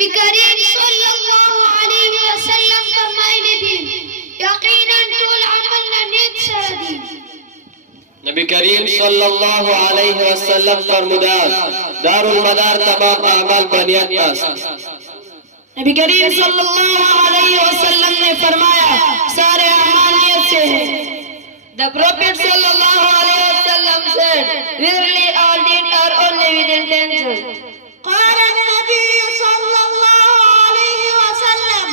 नबी करीम सल्लल्लाहु अलैहि वसल्लम फरमाए थे यकीनन टोल अमल न नीत सरदी नबी करीम सल्लल्लाहु अलैहि वसल्लम फरमादार दारुल मदार तमाम अमाल बुनियाद पास। नबी करीम सल्लल्लाहु अलैहि वसल्लम ने फरमाया सारे अमाल नियत से है। The Prophet sallallahu alaihi wasallam said, "Verily all deeds are only with intention." قال النبي صلى الله عليه وسلم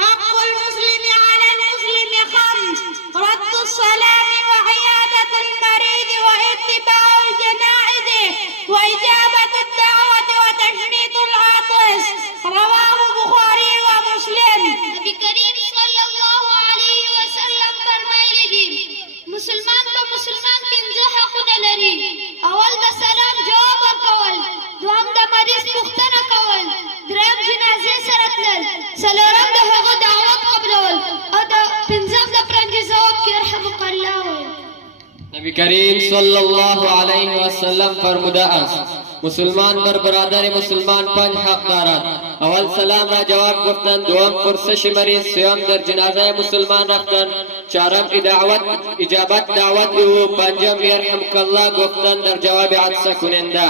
حق المسلم على المسلم خمس رد السلام وعيادة المريض واتباع الجنائز وإجابة الدعوة وتشميت العطس رواه البخاري ومسلم नबी करीम सल्लल्लाहु अलैहि वसल्लम फरमाए थे मुसलमान को मुसलमान पिंजे हक़ लरी अवल द सलाम जवाब ورکول دوام د مریض پوښتنه کول دریم جنازې سره تلل څلورم د هغه دعوت قبلول او د پنځم د پرنځي ځواب کې رحمك الله नबी करीम सल्लल्लाहु अलैहि वसल्लम फरमादार मुसलमान बर برادر मुसलमान पांच हकदारात اول سلام را جواب گفتن دوم پرسش مریض سوم در جنازه مسلمان رفتن چهارم اجابت دعوت و پنجم یرحمک الله گفتن در جواب عطسه کننده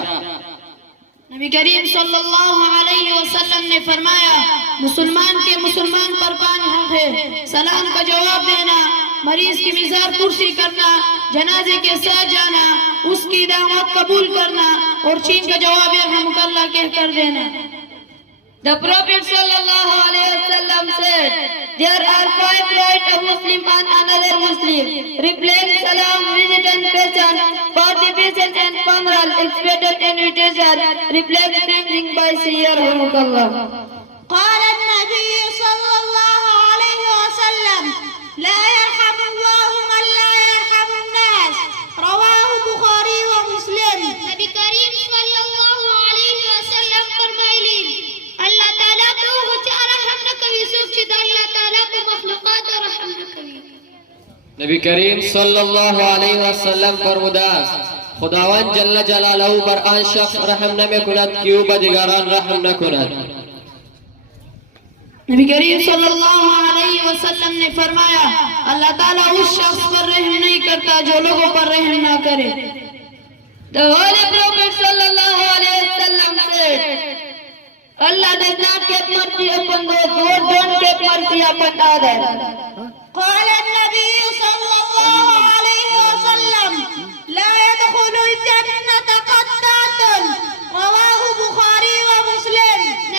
नबी करीम सल्लल्लाहु अलैहि वसल्लम ने फरमाया मुसलमान के मुसलमान पर पांच हक है सलाम का जवाब देना मरीज की मिजार कुर्सी करना जनाजे के साथ जाना उसकी दावत कबूल करना और छीन का जवाब रहमतुल्लाह कह कर देना। The Prophet sallallahu alaihi wasallam said, there are five rights of Muslim on another Muslim: replying salam, visiting person, participation and funeral, expected invitation, replying thanking by seer rahmatullah. قال النبي صلى الله عليه وسلم لا يرحم الله من لا يرحم الناس رواه البخاري ومسلم नबी करीम सल्लल्लाहु अलैहि वसल्लम फरमाइली अल्लाह ताला को हो चारा हम न कभी सुख चित अल्लाह ताला को मखलूकात रहम न कभी। नबी करीम सल्लल्लाहु अलैहि वसल्लम फरमादार खुदावन जल्ल जलालहू बर आन शख्स रहम न में कुनत क्यों बदिगारान रहम न कुनत। नबी करीम सल्लल्लाहु अलैहि वसल्लम ने फरमाया अल्लाह ताला उस शख्स पर रहम नहीं करता जो लोगों पर रहम ना करे। The Holy Prophet sallallahu alaihi wasallam said, Allah does not get mercy upon those who don't get mercy upon others. قال